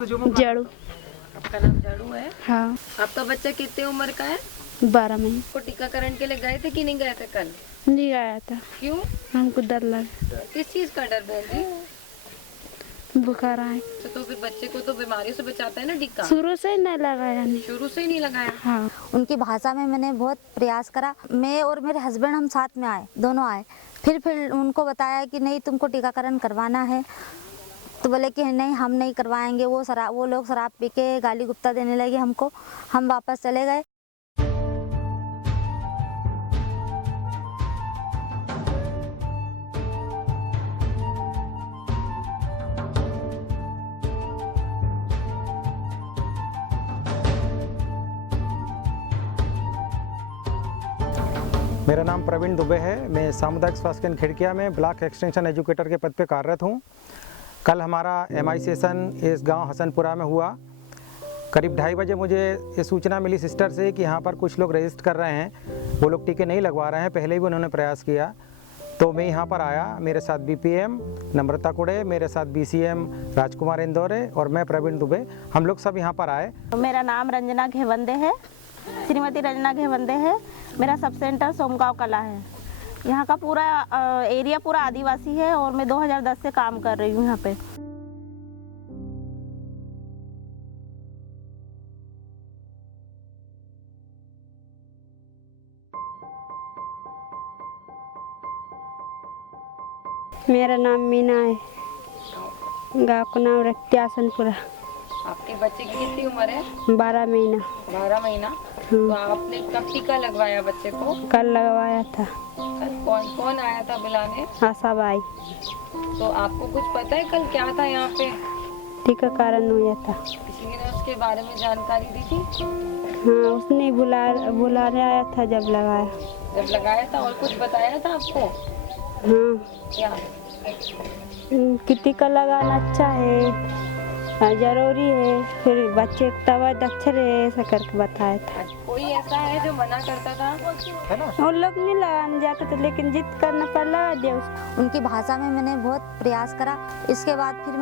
जड़ू। आपका नाम जड़ू है? हाँ। आपका बच्चा कितने उम्र का है? 12 महीने। को टीकाकरण के लिए गए थे कि नहीं गए थे कल? नहीं आया था। क्यों? हमको डर लगा। किस चीज का डर बहन जी? बुखार आए। तो फिर बच्चे को तो बीमारियों से बचाता है ना टीका? शुरू से नहीं लगाया नहीं। शुरू से ही नहीं लगाया? हाँ। उनकी भाषा में मैंने बहुत प्रयास करा। मैं और मेरे हस्बैंड हम साथ में आए, दोनों आए। फिर उनको बताया कि नहीं तुमको टीकाकरण करवाना है, तो बोले कि नहीं हम नहीं करवाएंगे। वो लोग शराब पी के गाली गुप्ता देने लगे हमको। हम वापस चले गए। मेरा नाम प्रवीण दुबे है। मैं सामुदायिक स्वास्थ्य केंद्र खिड़किया में ब्लॉक एक्सटेंशन एजुकेटर के पद पे कार्यरत हूँ। कल हमारा MI सेशन इस गांव हसनपुरा में हुआ। करीब 2:30 बजे मुझे ये सूचना मिली सिस्टर से कि यहाँ पर कुछ लोग रजिस्टर कर रहे हैं, वो लोग टीके नहीं लगवा रहे हैं। पहले भी उन्होंने प्रयास किया, तो मैं यहाँ पर आया। मेरे साथ BPM नम्रता कुड़े, मेरे साथ BCM राजकुमार इंदौरे और मैं प्रवीण दुबे, हम लोग सब यहाँ पर आए। मेरा नाम रंजना घेवंदे है, श्रीमती रंजना घेवंदे है। मेरा सब सेंटर सोमगांव कला है। यहाँ का पूरा एरिया पूरा आदिवासी है और मैं 2010 से काम कर रही हूँ यहाँ पे। मेरा नाम मीना है। गाँव का नाम रत्यासनपुरा। आपके बच्चे की कितनी उम्र है? 12 महीना। 12 महीना। तो आपने कब टीका लगवाया बच्चे को? कल लगवाया था। कल कौन कौन आया था बुलाने? आशा बाई। तो आपको कुछ पता है कल क्या था यहाँ पे? टीकाकरण हुआ था। किसी ने उसके बारे में जानकारी दी थी? हाँ, उसने बुलाने आया था जब लगाया। जब लगाया था और कुछ बताया था आपको? हाँ, क्या? कि टीका लगाना अच्छा है, जरूरी है, फिर बच्चे की तबीयत अच्छा रहे, ऐसा करके बताया था। कोई ऐसा है जो मना करता था? है ना? उन लोग नहीं लगाने जाते थे, लेकिन जिद करना पर लगा दिया उसको। उनकी भाषा में मैंने बहुत प्रयास करा। इसके बाद फिर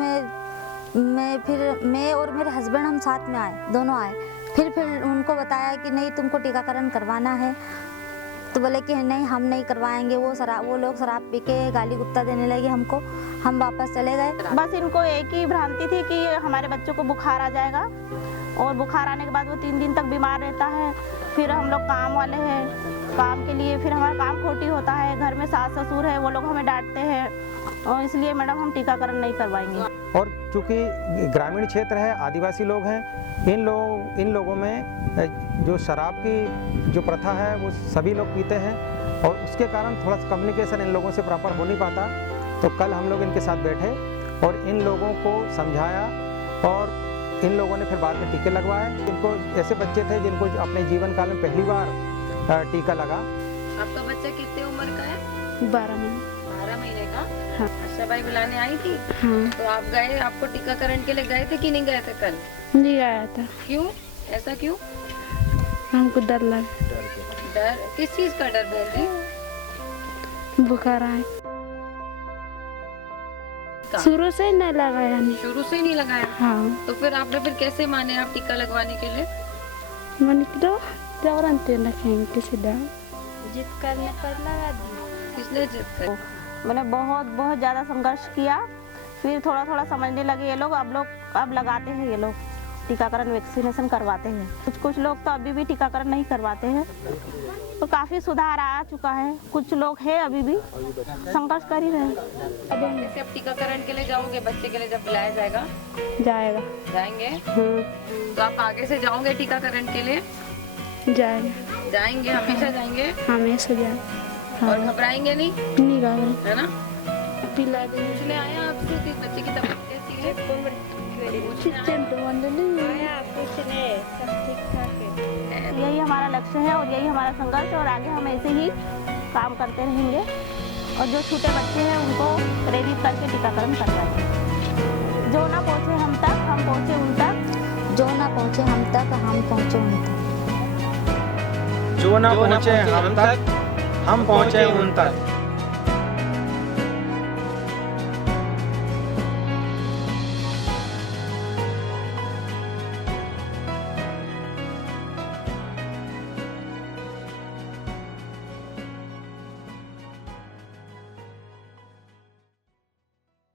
मैं और मेरे हस्बैंड हम साथ में आए, दोनों आए। फिर उनको बताया कि नहीं तुमको टीकाकरण करवाना है, तो बोले कि नहीं हम नहीं करवाएंगे। वो लोग शराब पी के गाली गुप्ता देने लगे हमको। हम वापस चले गए। बस इनको एक ही भ्रांति थी कि हमारे बच्चों को बुखार आ जाएगा और बुखार आने के बाद वो 3 दिन तक बीमार रहता है। फिर हम लोग काम वाले हैं, काम के लिए फिर हमारा काम खोटी होता है। घर में सास ससुर है, वो लोग हमें डांटते हैं और इसलिए मैडम हम टीकाकरण नहीं करवाएंगे। और चूँकि ग्रामीण क्षेत्र है, आदिवासी लोग हैं, इन लोगों में जो शराब की जो प्रथा है वो सभी लोग पीते हैं और उसके कारण थोड़ा सा कम्युनिकेशन इन लोगों से प्रॉपर हो नहीं पाता। तो कल हम लोग इनके साथ बैठे और इन लोगों को समझाया और इन लोगों ने फिर बाद में टीके लगवाए। इनको ऐसे बच्चे थे जिनको अपने जीवन काल में पहली बार टीका लगा। आपका बच्चा कितने उम्र का है? 12 महीने। 12 महीने का? हाँ। आशा बाई बुलाने आई थी? हाँ। तो आप गए, आपको टीकाकरण के लिए गए थे कि नहीं गए थे कल? नहीं आया था। क्यों? ऐसा क्यों? हमको डर लगा। डर? किस चीज का डर बहन जी? बुखार आए। शुरू से नहीं लगाया नहीं। शुरू से ही नहीं लगाया? हाँ। तो फिर आपने कैसे माने आप टीका लगवाने के लिए? मन तो जबरन रखेंगे किसी डर, जिद करने पर लगा दी। किसने जिद कर? मैंने बहुत ज़्यादा संघर्ष किया। फिर थोड़ा समझने लगे ये लोग। अब लगाते हैं ये लोग, टीकाकरण वैक्सीनेशन करवाते हैं। कुछ लोग तो अभी भी टीकाकरण नहीं करवाते हैं, तो काफ़ी सुधार आ चुका है। कुछ लोग हैं अभी भी संघर्ष कर ही रहे हैं। जैसे आप टीकाकरण के लिए जाओगे बच्चे के लिए जब बुलाया जाएगा? जाएगा। जाएंगे? हाँ। तो आप आगे से जाओगे टीकाकरण के लिए? जाएगा। जाएंगे, हमेशा जाएंगे? हमेशा जाए। हाँ। और घबराएंगे नहीं? नहीं घबराए। है ना? पिला दे। पूछने आया आपसे कि बच्चे की तबीयत कैसी है? यही हमारा लक्ष्य है और यही हमारा संघर्ष, और आगे हम ऐसे ही काम करते रहेंगे और जो छोटे बच्चे हैं उनको प्रेरित करके टीकाकरण करवाएंगे। जो ना पहुँचे हम तक, हम पहुँचे उन तक। जो ना पहुँचे हम तक, हम पहुँचे उन तक। जो ना पहुँचे हम तक, हम पहुँचे उन तक।